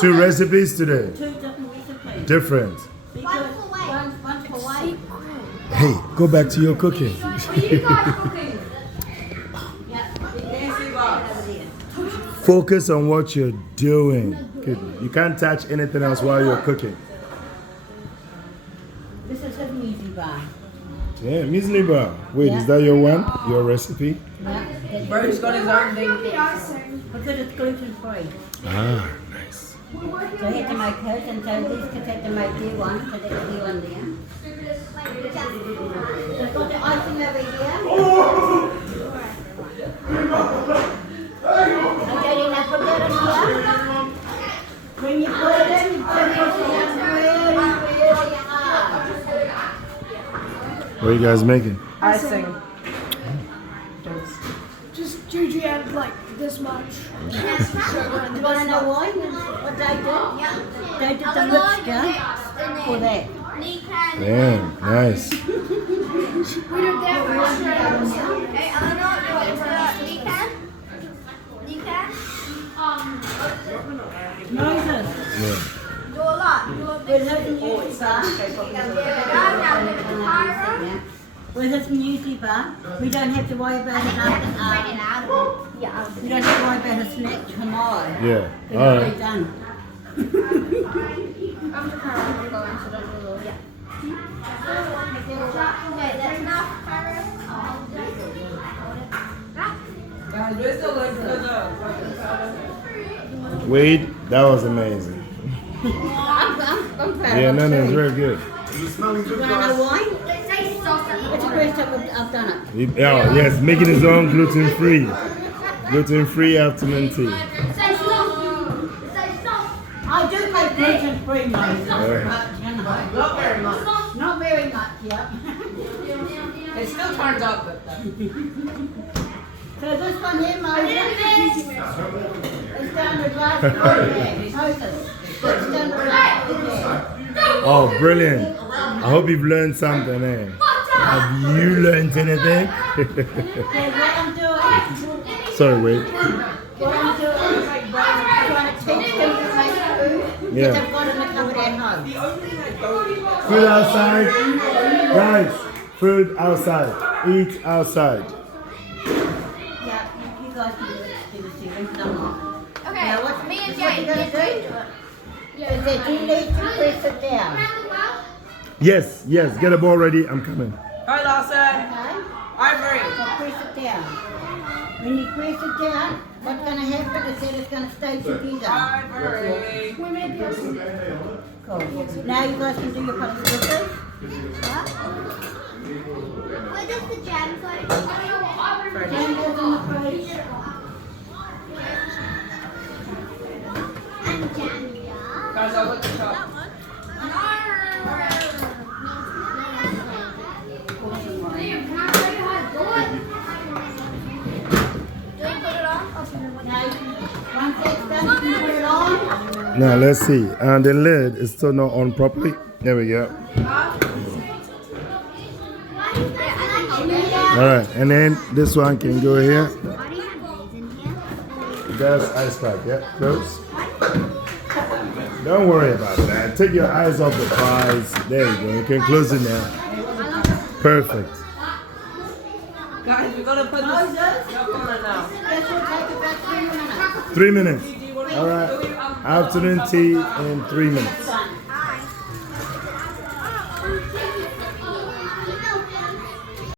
Two recipes today. Two different recipes. Different. Because one's for white. Hey, go back to your cooking. What are you guys cooking? Focus on what you're doing. Good. You can't touch anything else while you're cooking. This is his muesli bar. Yeah, muesli bar. Wait, is that your one? Your recipe? Yeah. Bro's got his own thing. Because it's gluten free. Ah, nice. So I had to make his, and so these kids had to make their one, so there could be one there. They've got the icing over here. Okay, then I put that in here. When you put it in, you put it down really, really hard. What are you guys making? Icing. Just Juju had like this much. You want to know why? What they did? They did the mixture for that. Damn, nice. We did that for Hey, Eleanor, you want to put up Nikan? Moses, Yeah. Do a lot. Do a with his muesli bar, with his muesli bar, we don't have to worry about his after. We don't have to worry about his snack tomorrow. Yeah. They're All already right. done. I'm the car. I'm going, so don't do those. Yeah. Okay, that's enough. Guys, we're still going for the. Wade, that was amazing. I'm proud Yeah, of no, it no, it's too. very good. You want to know why? It's the first time I've done it. Yeah, yes, making his own gluten-free. Gluten-free afternoon tea. Say stop. Say stop. I do make gluten free, Moses. Yeah. Not very much. Not very much, yeah. It still turns out good though. So this one here, Moses, is down the glass there. Moses, it's down the glass there. Oh, brilliant. I hope you've learned something, eh? Have you learned anything? So what I'm doing, Sorry, Wade. what I'm doing is I'm trying to teach them to make food Yeah. that they've got in the cupboard at home. Food outside. Guys, food outside. Eat outside. Yeah, you guys can do this too, because I'm not. Okay. Now what's Me and what Jay. you gonna do? Is that you need to press it down. Yes, yes. Get the ball ready. I'm coming. Hi, Lawson. Okay? Ivory. So press it down. When you press it down, what's going to happen is that it's going to stay together. Ivory. We made this. Cool. Now you guys can do your potatoes. Where does the jam go? Jam goes in the fridge. And jam, yeah. Guys, I'll look at top. Once it's done, you can put it on. Now let's see. And the lid is still not on properly. There we go. All right, and then this one can go here. That's ice pack. Yeah, close. Don't worry about that. Take your eyes off the prize. There you go. You can close it now. Perfect. Guys, we're gonna put this Moses, stuff on it now. this will take about 3 minutes. 3 minutes. All right. Afternoon tea in 3 minutes.